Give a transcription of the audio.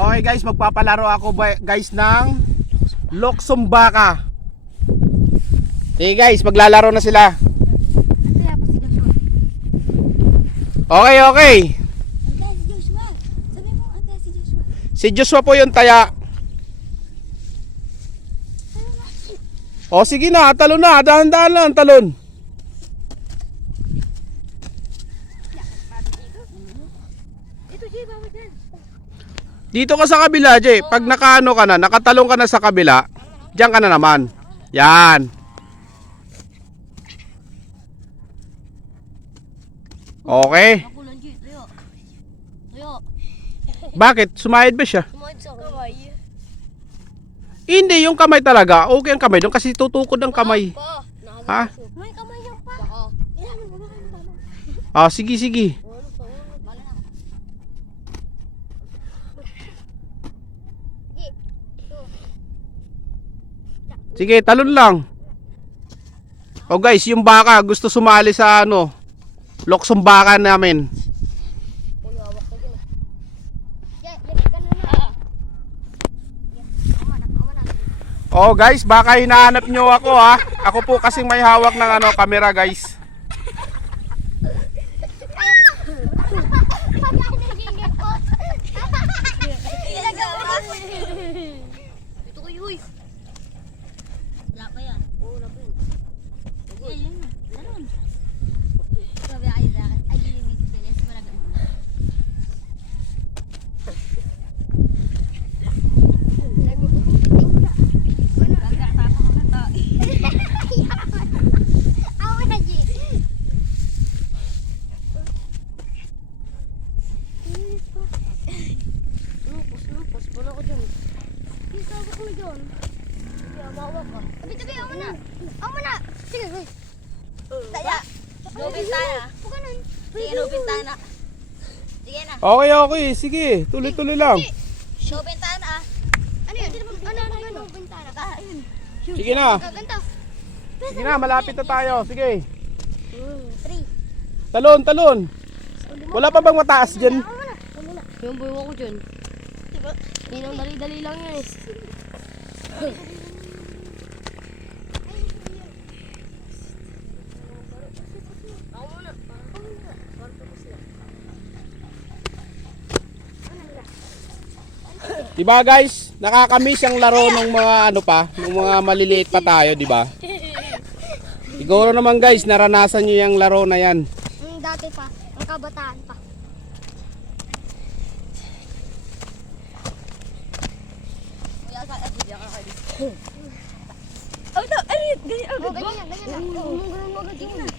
Okay guys, magpapalaro ako guys ng Loksumbaka. Sige guys, maglalaro na sila. Okay, okay. Si Joshua po yung taya. O sige na, talon na, dahan-dahan lang, talon. Dito ka sa kabila, Jay. Pag nakaano ka na, nakatalong ka na sa kabila, diyan ka na naman. Yan. Okay. Bakit? Sumayad ba siya? Hindi, yung kamay talaga. Okay ang kamay doon kasi tutukod ang kamay. Ha? May kamay yan pa. Ah, sige, sige. Ano pa? Bala na. Sige, talon lang. O guys, yung baka gusto sumali sa ano, loksong baka namin. Oh guys, baka hinahanap nyo ako ha. Ako po kasing may hawak ng ano, camera guys. Ito kayo, uy. Wala pa yan. Oo, wala pa yan. Ay, yan na. Ganun. Sabi ay dapat. Ay, yun yung pilis. Wala ganun. Ako na, G. Lupos, lupos. Wala ko dyan. Isawag ko dyan. Kaya mawag ka. Tabi, tabi. Amo na. Amo na. Sige, sige. Taya. Lupin tayo. Huwag ganun. Sige, lupin tayo na. Sige na. Okay, okay. Sige, tuloy-tuloy lang. Lupin tayo na ah. Ano yun? Ano, ano, ano? Lupin tayo na. Ayun. Sige na. Gaganda. Sige na, malapit na tayo. Sige. Three. Talon, talon. Wala pa bang mataas dyan? Yung buyo ko dyan. Diba? Ninang dali-dali lang yan eh. Diba guys, nakakamiss ang laro ng mga ano pa, ng mga maliliit pa tayo, di ba? Siguro naman guys, naranasan nyo yung laro na yan. Mm, dati pa. Ang kabataan pa. Oh, no, ay, ganyan, ganyan, ganyan, ganyan.